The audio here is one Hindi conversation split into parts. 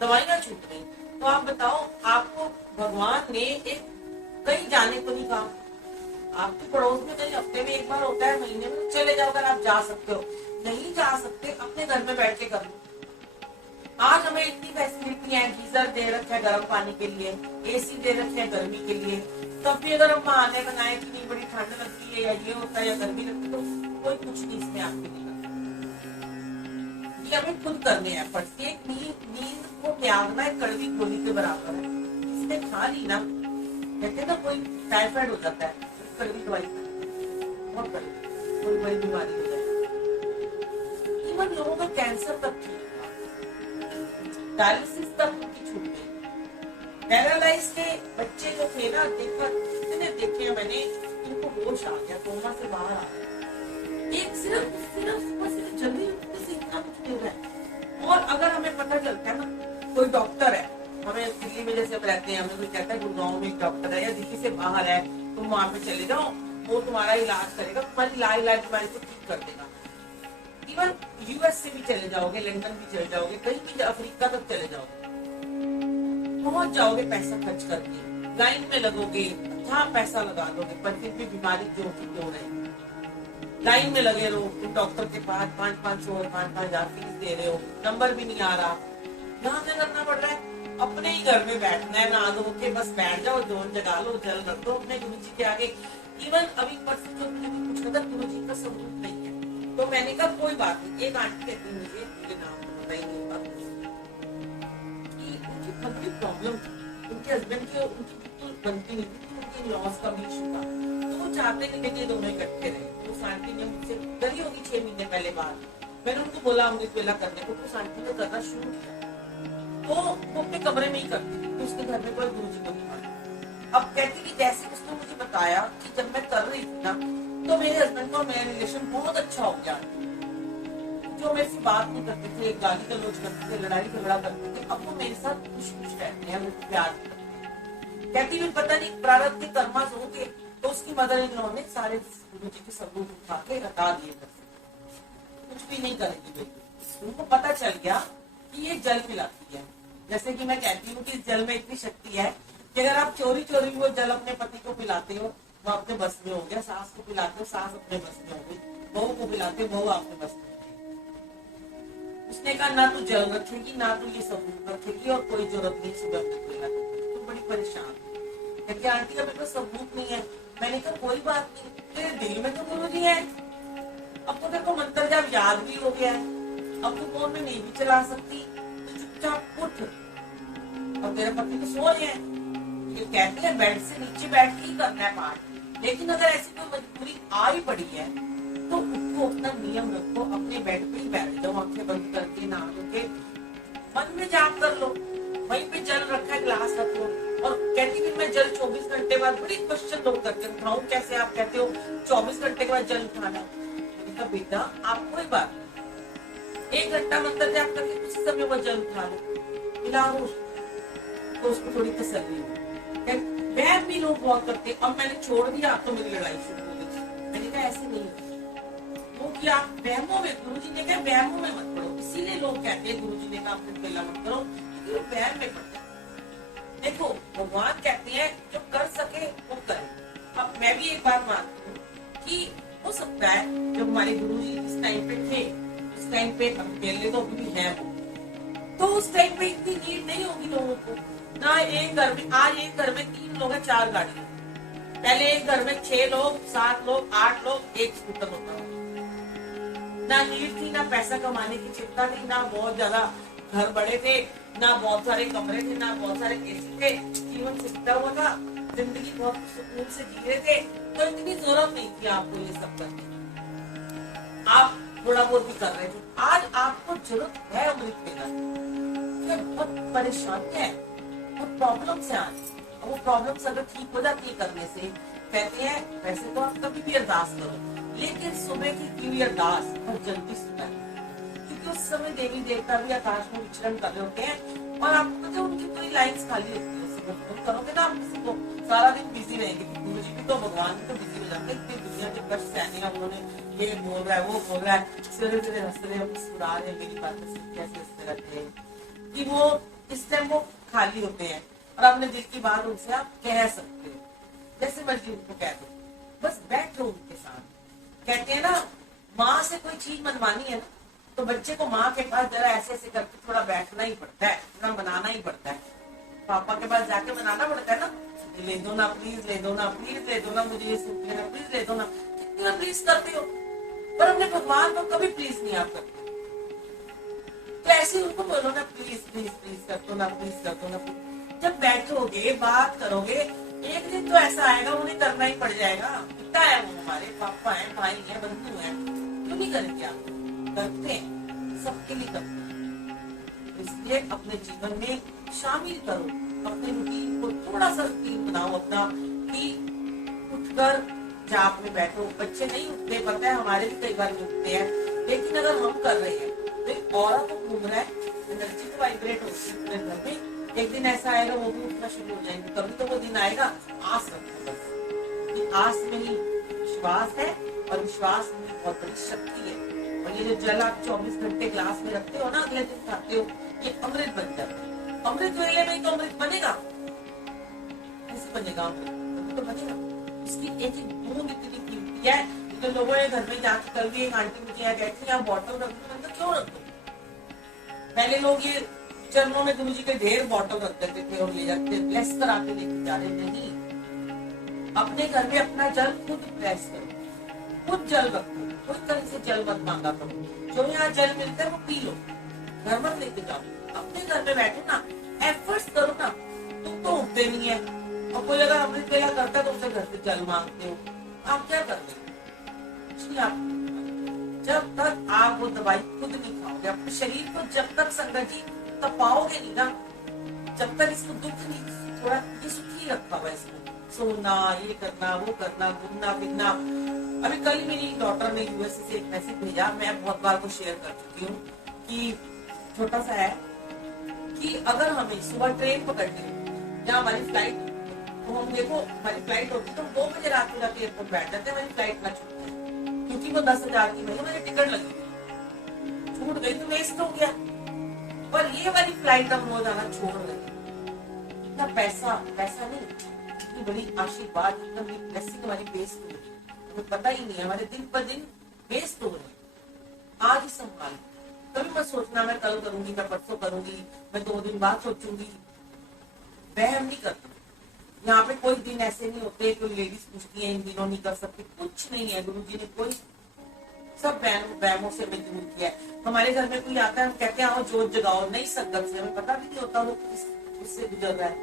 दवाइयां छूट गई। तो आप बताओ, आपको भगवान ने एक कहीं जाने को नहीं कहा। आपके पड़ोस में कहीं हफ्ते में एक बार होता है, महीने में, चले जाओ अगर आप जा सकते हो। नहीं जा सकते, अपने घर में बैठ के कर लो। आज हमें इतनी फैसिलिटी है, गीजर दे रखे हैं गर्म पानी के लिए, एसी दे रखे हैं गर्मी के लिए। तब भी अगर हम बहाने बनाए कि नहीं बड़ी ठंड लगती है या ये होता है या गर्मी लगती है, तो कोई कुछ नहीं इसमें आपके लिए। ये हमें खुद करने हैं एफर्ट्स। एक नींद को त्यागना एक कड़वी गोली के बराबर है। इसने खा ली ना, कहते हैं ना कोई टाइफाइड हो जाता है, कड़वी दवाई बहुत कड़वी, कोई बड़ी बीमारी हो जाती है। इवन लोगों का कैंसर तक ठीक, डायलिसिस तक उनकी छूट गई। पैरालाइज के बच्चे जो थे ना, देखा कितने देखे मैंने, इनको होश आ गया, कोमा से बाहर आ गया। एक सिर्फ जल्दी उठने से इतना कुछ मिल रहा है। और अगर हमें पता चलता है ना, कोई डॉक्टर है, हमें दिल्ली में जैसे हम रहते हैं, हमें कोई कहता है गुड़गांव में एक डॉक्टर है या दिल्ली से बाहर है, तुम वहां पे चले जाओ, वो तुम्हारा इलाज करेगा, तुम्हारी लाइफ तुम्हारी को ठीक कर देगा। इवन यूएस से भी चले जाओगे, लंदन भी चले जाओगे, कहीं भी अफ्रीका तक चले जाओगे, पहुंच जाओगे पैसा खर्च करके, लाइन में लगोगे, अच्छा पैसा लगा दोगे, पर फिर भी बीमारी जो की क्यों नहीं, लाइन में लगे रहो। तुम डॉक्टर के पास 5-500 और 5-5 फीस दे रहे हो, नंबर भी नहीं आ रहा। यहाँ क्या करना पड़ रहा है, अपने ही घर में बैठना है, नहा धो के बस बैठ जाओ, जोन जगा लो, जल रख दो अपने गुरु जी के आगे। इवन अभी परसों जो मुझे पूछ रहा था, गुरु जी का सबूत नहीं है, तो मैंने कहा कोई बात नहीं। एक आंटी कहती मुझे नाम तो पता ही नहीं होता कि उनकी फैमिली प्रॉब्लम थी, उनके हस्बैंड की उनकी बिल्कुल बनती नहीं थी, उनकी लॉस का भी इशू था, तो वो चाहते नहीं कि ये दोनों इकट्ठे रहे। तो आंटी ने मुझसे करी होगी 6 महीने पहले बात, मैंने उनको बोला अमृत वेला करने को, तो आंटी ने करना शुरू किया। तो वो अपने कमरे में ही करती थी, तो उसके घर में कोई गुरु जी को नहीं माना। अब कहती कि जैसे उसने मुझे बताया कि जब मैं कर रही थी ना, तो मेरे हस्बैंड का मेरा रिलेशन बहुत अच्छा हो गया। जो मेरे से बात नहीं करते थे, गाली गलौज करते थे, लड़ाई झगड़ा करते थे, अब वो मेरे साथ खुश खुश रहते हैं, मुझे प्यार करते। कहती भी पता नहीं प्रारब्ध के कर्मास होंगे, तो उसकी मदर इन लॉ ने सारे गुरु जी के सबूत उठा के हटा दिए, कुछ भी नहीं करेगी बेटी। उनको पता चल गया कि ये जल पिलाती है। जैसे कि मैं कहती हूँ कि इस जल में इतनी शक्ति है कि अगर आप चोरी चोरी वो जल अपने पति को पिलाते हो, वो अपने बस में हो गया। सास को पिलाते हो, सास अपने बस में हो गई। बहू को पिलाते हो, बहू आपके बस में। उसने कहा ना तू जल रखेगी, ना तू ये सबूत रखेगी, और कोई जरूरत नहीं सुबह अपने तो बड़ी परेशान। कहती आंटी का मेरे पास सबूत नहीं है। मैंने कहा कोई बात नहीं, तेरे दिल में तो गुरु जी है, अब तो तेरे को मंत्र जाप याद भी हो गया है, अब तू फोन में नहीं भी चला सकती, तो चुपचाप उठ। अब तेरे पति तो सो रहे हैं, ये कहते हैं बेड से नीचे बैठ के ही करना है पाठ, लेकिन अगर ऐसी कोई मजबूरी आ ही पड़ी है तो उठो, अपना नियम रखो, अपने बेड पे ही बैठ जाओ, आंखें बंद करके, नहा के, मन में जाप कर लो, वहीं पे जल रखा है, गिलास रख लो। और कहती कि मैं जल 24 घंटे बाद, बड़ी क्वेश्चन लोग करते हैं, उठाऊं कैसे, आप कहते हो 24 घंटे के बाद जल उठाना। बेटा आप कोई बात नहीं, 1 घंटा मंत्र जाप करके उसी समय वो जल उठा लो, मिलाओ, तो उसको थोड़ी तसल्ली हो। वह भी लोग बहुत करते, अब मैंने छोड़ दिया तो मेरी लड़ाई शुरू हो गई। मैंने कहा ऐसे नहीं, वो कि आप वहमों में, गुरु जी ने कहा वहमों में मत पड़ो, इसीलिए लोग कहते हैं गुरु जी ने कहा अमृत वेला मत करो, क्योंकि वो वहम में पड़ते। देखो भगवान कहते हैं जो कर सके वो करे। अब मैं भी एक बात मानती हूँ कि हो सकता है जब हमारे गुरु जी इस टाइम पे थे, उस टाइम पे पहले तो अभी भी है वो, तो उस टाइम पे इतनी नीड नहीं होगी लोगों को ना। एक घर में आज एक घर में 3 लोग हैं, 4 गाड़ियां, पहले एक घर में 6 लोग, 7 लोग, 8 लोग, एक स्कूटर होता था। ना नीड थी, ना पैसा कमाने की चिंता थी, ना बहुत ज्यादा घर बड़े थे, ना बहुत सारे कमरे थे, ना बहुत सारे एसी थे, जीवन सिकता हुआ था, जिंदगी बहुत सुकून से जी रहे थे, तो इतनी जरूरत नहीं थी आपको ये सब करने। आप थोड़ा बहुत भी कर रहे थे। आज आपको जरूरत है अमृत वेला, बहुत परेशानी है, बहुत प्रॉब्लम्स है आज। वो प्रॉब्लम्स अगर ठीक हो जाती है करने से, कहते हैं वैसे तो आप कभी भी अरदास करो, लेकिन सुबह की की हुई अरदास बहुत जल्दी सुना, क्योंकि उस समय देवी देवता भी आकाश में विचरण कर रहे होते हैं और आपको पता है उनकी पूरी लाइन्स खाली होती है। सुबह करोगे ना, आप किसी को सारा दिन बिजी रहेंगे, गुरु जी भी तो भगवान भी तो बिजी हो जाते हैं, इतनी दुनिया के कष्ट सहने का, उन्होंने ये बोल रहा है वो बोल रहा है, सिरे सिरे हंस रहे, मुस्कुरा रहे, मेरी बातें कैसे हंसते रहते हैं कि वो इस टाइम वो खाली होते हैं और अपने दिल की बात उनसे आप कह सकते हो, जैसे मर्जी उनको कह दो, बस बैठो उनके साथ। कहते हैं ना, माँ से कोई चीज मनवानी है ना, तो बच्चे को माँ के पास जरा ऐसे ऐसे करके थोड़ा बैठना ही पड़ता है, थोड़ा मनाना ही पड़ता है। पापा के पास जाके मनाना पड़ता है ना, ले दो ना प्लीज, ले दो ना प्लीज, ले दो ना, मुझे ये सूट लेना प्लीज, ले दो ना। कितना प्लीज करते हो, पर अपने भगवान को कभी प्लीज नहीं आप करते। तो ऐसे उनको बोलो ना, प्लीज प्लीज प्लीज कर दो ना, प्लीज कर दो ना। जब बैठोगे बात करोगे, एक दिन तो ऐसा आएगा उन्हें करना ही पड़ जाएगा। पिता है वो, हमारे पापा है, भाई है, बंधु है, क्यों नहीं करेंगे आप? करते हैं, सबके लिए करते हैं। इसलिए अपने जीवन में शामिल करो, अपने रूटीन को थोड़ा सा रूटीन बनाओ अपना, कि उठकर जाप में बैठो। बच्चे नहीं उठते, पता है, हमारे भी कई बार उठते हैं, लेकिन अगर हम कर रहे हैं तो एक ऑरा तो घूम रहा है, एनर्जी तो वाइब्रेट होती है अपने घर में। एक दिन ऐसा आएगा वो भी उठना शुरू हो जाएंगे, कभी तो वो दिन आएगा। आस रखो बस, कि आस में ही विश्वास है, और विश्वास में बहुत बड़ी शक्ति है। और ये जो जल आप 24 घंटे ग्लास में रखते हो ना, अगले दिन खाते हो, ये अमृत बन जाता है। अमृत वेले में तो अमृत बनेगा, कैसे बनेगा अमृत? तो बनेगा, इसकी एक एक बूंद इतनी कीमती है। तो लोगों ने घर में जाके कल भी एक आंटी मुझे यहाँ कहती है, बॉटल रख दो। मतलब क्यों रख दो? पहले लोग ये चरणों में गुरु जी के ढेर बॉटल रख देते थे और ले जाते, ब्लेस करा के लेके जा रहे। नहीं, अपने घर में अपना जल खुद ब्लेस करो, खुद जल रखो, कोई तरह से जल मत मांगा करो। जो यहाँ जल मिलता है वो पी लो, घर मत लेके जाओ। अपने घर में बैठो ना, एफर्ट्स करो ना। तुम तो उठते नहीं है, और कोई अगर अमृत वेला करता है तो उससे घर से जल मांगते हो। आप क्या करते हो? आप जब तक आप वो दवाई खुद नहीं खाओगे, अपने शरीर को जब तक संगठित तपाओगे नहीं ना, जब तक इसको दुख नहीं, थोड़ा ये सुखी रखा हुआ इसको, सोना, ये करना, वो करना, घूमना फिरना। अभी कल मेरी डॉटर ने यूएसए से एक मैसेज भेजा, मैं बहुत बार को शेयर कर चुकी हूँ, कि छोटा सा है कि अगर हमें सुबह ट्रेन पकड़नी है या हमारी फ्लाइट, तो हम देखो हमारी फ्लाइट होती है तो 2 बजे रात को जाके एयरपोर्ट बैठ जाते हैं, हमारी फ्लाइट ना छूट जाए, क्योंकि वो 10,000 की भाई हमारी टिकट लगी, छूट गई तो वेस्ट हो गया। पर ये वाली फ्लाइट हम रोज आना छोड़ रहे हैं, इतना पैसा नहीं, इतनी बड़ी आशीर्वाद, इतना बड़ी ब्लेसिंग हमारी वेस्ट हो रही है, हमें पता ही नहीं है, हमारे दिन पर दिन वेस्ट हो रहे हैं। आज ही संभाल, कभी मत सोचना मैं कल करूंगी, मैं परसों करूंगी, मैं 2 दिन बाद सोचूंगी। वह हम नहीं करते। यहाँ पे कोई दिन ऐसे नहीं होते, कोई लेडीज पूछती है इन दिनों नहीं कर सकती, कुछ नहीं है। गुरु जी ने कोई सब वहमों से हमें दूर किया है। हमारे घर में कोई आता है, हम कहते हैं आओ जोत जगाओ, नहीं संगत से, हमें पता भी नहीं होता वो किससे गुजर रहा है।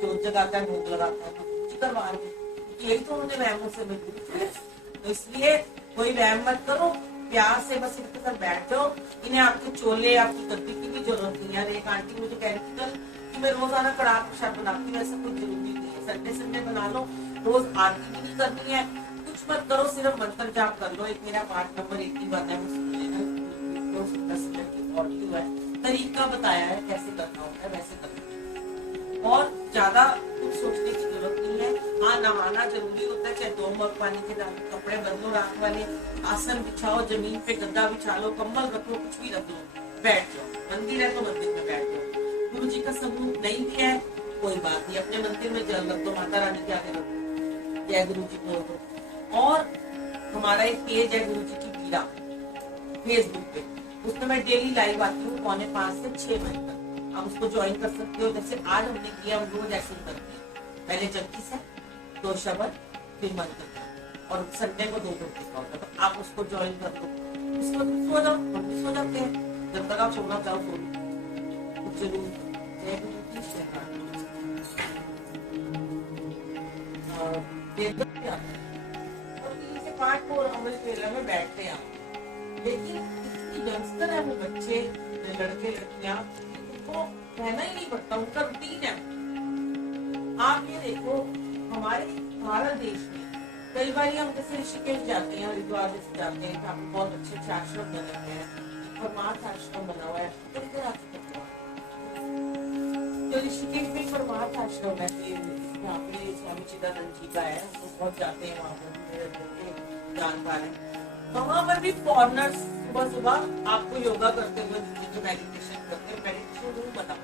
जोत जगाता है, भोग लगाता है, तो करवा रहे हैं, यही तो उन्होंने वहमों से हमें दूर किया। तो इसलिए कोई वहम मत करो, प्यार से बस इनके साथ बैठ जाओ। इन्हें आपके चोले, आपकी गद्दी की भी जरूरत नहीं है। एक आंटी मुझे कह रही थी कल कि मैं रोजाना कड़ाह प्रसाद बनाती हूँ, ऐसा कोई जरूरी नहीं है, संडे बना लो, रोज आरती भी नहीं करनी है, कुछ मत करो, सिर्फ मंत्र जाप कर लो। एक मेरा पाठ नंबर 81 है, ऑडियो है, तरीका बताया है कैसे करना होता है, वैसे करना, और ज्यादा कुछ सोचने की जरूरत नहीं है। हाँ, नहाना जरूरी होता है, चाहे 2 मग पानी के साथ कपड़े बदलो, रात वाले आसन बिछाओ, जमीन पे गद्दा बिछा लो, कंबल रख लो, कुछ भी रख लो, बैठ जाओ। मंदिर है तो मंदिर में बैठ जाओ। गुरु जी का सबूत नहीं भी है कोई बात नहीं, अपने मंदिर में जल रख दो, माता रानी के आगे रख दो, जय गुरु जी बोल दो। और हमारा एक पेज है गुरु जी की पीड़ा फेसबुक पे, उसमें मैं डेली लाइव आती हूँ 4:45 से 6 बजे तक। आप उसको ज्वाइन कर सकते हो, जैसे आज हमने किया, हम रोज ऐसे ही करते हैं। पहले जपजी से 2 शब्द, फिर मंत्र, और संडे को 2 घंटे का होता है, तो आप उसको ज्वाइन कर लो। उसको सो जाओ, हम भी सो जाते हैं, जब तक आप सोना चाहो सो जरूर। पाठ को अमृत वेला में बैठते हैं, लेकिन इतनी यंगस्टर है वो बच्चे, लड़के लड़कियां, उनको रहना ही नहीं पड़ता, उनका रूटीन है। आप ये देखो, हमारे भारत देश में कई बार हम जैसे ऋषिकेश जाते हैं, हरिद्वार जैसे जाते हैं, जहाँ पे बहुत अच्छे आश्रम बने हुए हैं, परमार्थ आश्रम बना हुआ है, तो इधर आके तो ऋषिकेश में परमार्थ आश्रम है, यहाँ पे स्वामी चिदानंद जी का है, तो बहुत जाते हैं वहाँ पर, जानकार है। वहाँ पर भी फॉरनर्स सुबह सुबह आपको योगा करते हुए, मेडिटेशन करते हैं, मेडिटेशन रूम बना,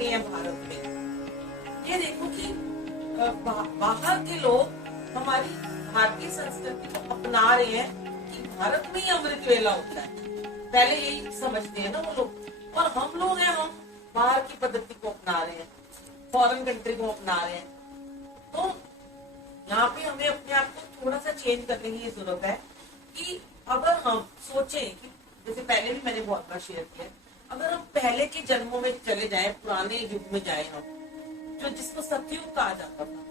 जागते हैं भारत में। ये देखो कि बाहर के लोग हमारी भारतीय संस्कृति को अपना रहे हैं कि भारत में ही अमृत वेला होता है, पहले यही समझते हैं ना वो लोग। और हम लोग हैं, हम बाहर की पद्धति को अपना रहे हैं, फॉरेन कंट्री को अपना रहे हैं। तो यहाँ पे हमें अपने आप को थोड़ा सा चेंज करने की जरूरत है कि अगर हम सोचें कि जैसे पहले भी मैंने बहुत बार शेयर किया, अगर हम पहले के जन्मों में चले जाएं, पुराने युग में जाएं, हम जो जिसको सतयुग कहा जाता था,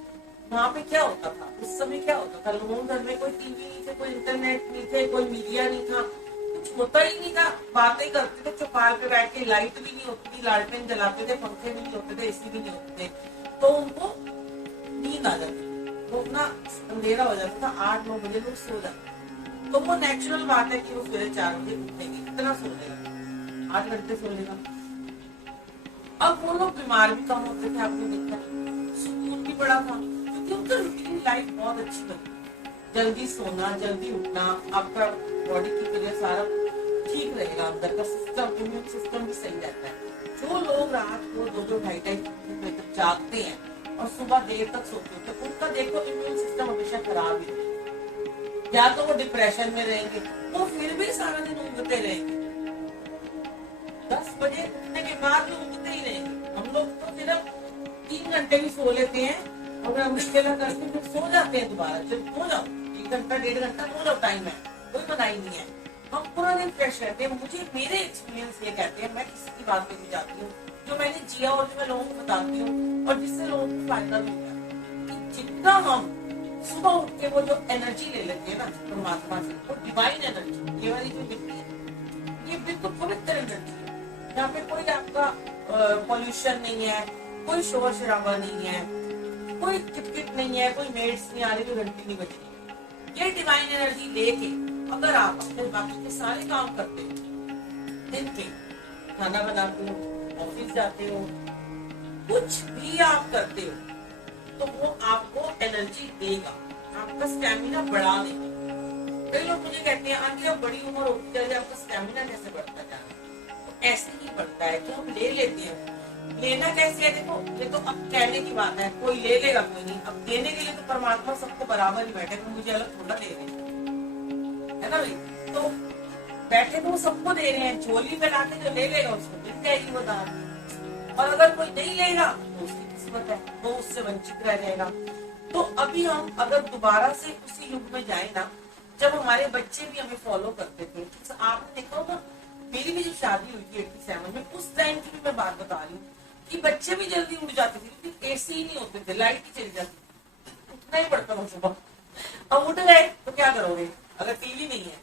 वहां पे क्या होता था, उस समय क्या होता था, लोगों के घर में कोई टीवी नहीं थे, कोई इंटरनेट नहीं थे, कोई मीडिया नहीं था, कुछ होता ही नहीं था, बातें करते थे चौपाल पे बैठ के, लाइट भी नहीं होती थी, लालटेन जलाते थे, पंखे भी नहीं होते थे, एसी भी नहीं होते थे, तो उनको नींद आ जाती, वो अपना अंधेरा हो जाता था, 8-9 बजे लोग सो जाते। तो वो नेचुरल बात है कि वो सुबह 4 बजे उठेंगे, कितना सो लेगा, 8 घंटे सो लेगा। अब वो लोग बीमार भी कम होते थे, आपने देखा, सुकून भी बड़ा था, क्योंकि उनका रूटीन लाइफ बहुत अच्छी बनी, जल्दी सोना, जल्दी उठना, आपका बॉडी की वजह सारा ठीक रहेगा, अंदर का सिस्टम, इम्यून सिस्टम भी सही रहता है। जो लोग रात को 2-2, 2.5 घंटे तक जागते हैं और सुबह देर तक सोते हैं, तो उनका देखो इम्यून सिस्टम हमेशा खराब ही रहेगा, या तो वो डिप्रेशन में रहेंगे, वो फिर भी सारा दिन ऊँघते रहेंगे, 10 बजे उठने के बाद भी ऊँघते ही रहेंगे। हम लोग तो सिर्फ 3 घंटे भी सो लेते हैं, अगर अमृत वेला करके फिर सो जाते हैं दोबारा, जब सो जाओ 1 घंटा 1.5 घंटा सो जाओ, टाइम है, कोई मनाही नहीं है, हम पूरा दिन फ्रेश रहते हैं। मुझे मेरे एक्सपीरियंस ये कहते हैं, मैं किसी की बात में भी जाती हूँ जो मैंने जिया और जो मैं लोगों को बताती हूँ और जिससे लोगों को फायदा भी होता है, कि जितना हम सुबह उठ के वो जो एनर्जी ले लेते हैं ना परमात्मा से, वो डिवाइन एनर्जी, ये वाली जो मिलती है, ये बिल्कुल पवित्र एनर्जी है। यहाँ पे कोई आपका पॉल्यूशन नहीं है, कोई शोर शराबा नहीं है, कोई किटकिट नहीं है, कोई मेड्स नहीं आ रही, कोई घंटी नहीं बज रही। ये डिवाइन एनर्जी लेके अगर आप अपने बाकी के सारे काम करते हो, दिन के खाना बनाते हो, ऑफिस जाते हो, कुछ भी आप करते हो, तो वो आपको एनर्जी देगा, आपका स्टैमिना बढ़ा देगा। कई लोग मुझे कहते हैं आंटी अब बड़ी उम्र होती जा रही है, आपका स्टैमिना कैसे बढ़ता जा रहा है? तो ऐसे ही बढ़ता है कि हम ले लेते हैं। लेना कैसे है, देखो ये तो अब कहने की बात है, कोई ले लेगा कोई नहीं, अब देने के लिए तो परमात्मा सबको बराबर ही बैठे, तो मुझे अलग थोड़ा दे रहे हैं, है ना भाई? तो बैठे तो वो सबको दे रहे हैं, झोली में लाके जो ले लेगा उसको मिल जाएगी वो दान, और अगर कोई नहीं लेगा तो उसकी किस्मत है, वो उससे वंचित रह जाएगा। तो अभी हम अगर दोबारा से उसी युग में जाए ना, जब हमारे बच्चे भी हमें फॉलो करते थे, आपने देखा होगा, मेरी भी जब शादी हुई थी 87 में, उस टाइम की भी मैं बात बता रही हूँ कि बच्चे भी जल्दी उठ जाते थे, लेकिन एसी ही नहीं होते थे, लाइट ही चली जाती, उठना ही पड़ता था सुबह। अब उठ गए तो क्या करोगे अगर टीवी नहीं है?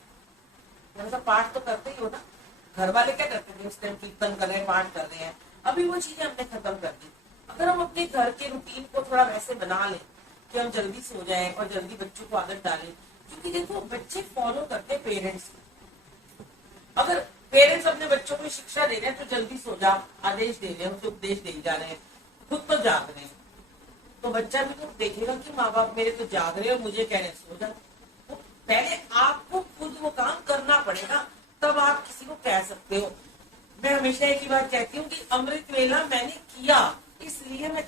थोड़ा पाठ तो करते ही हो ना, घर वाले क्या करते थे उस टाइम, कीर्तन कर रहे हैं, पाठ कर रहे हैं, अभी वो चीजें हमने खत्म कर दी। अगर हम अपने घर के रूटीन को थोड़ा वैसे बना लें कि हम जल्दी सो जाएं और जल्दी बच्चों को आदत डालें, क्योंकि देखो बच्चे फॉलो करते हैं पेरेंट्स को। अगर पेरेंट्स अपने बच्चों को शिक्षा दे रहे हैं तो जल्दी सो जा, आदेश दे रहे हैं, उसे उपदेश दे जा रहे हैं, खुद तो जाग रहे हैं, तो बच्चा भी तो देखेगा कि माँ बाप मेरे तो जाग रहे हैं और मुझे कह रहे हैं सो जा। तो पहले आपको खुद वो काम करना पड़ेगा, तब आप किसी को कह सकते हो। मैं हमेशा एक ही बात कहती हूँ कि अमृत वेला मैंने किया, इसलिए मैं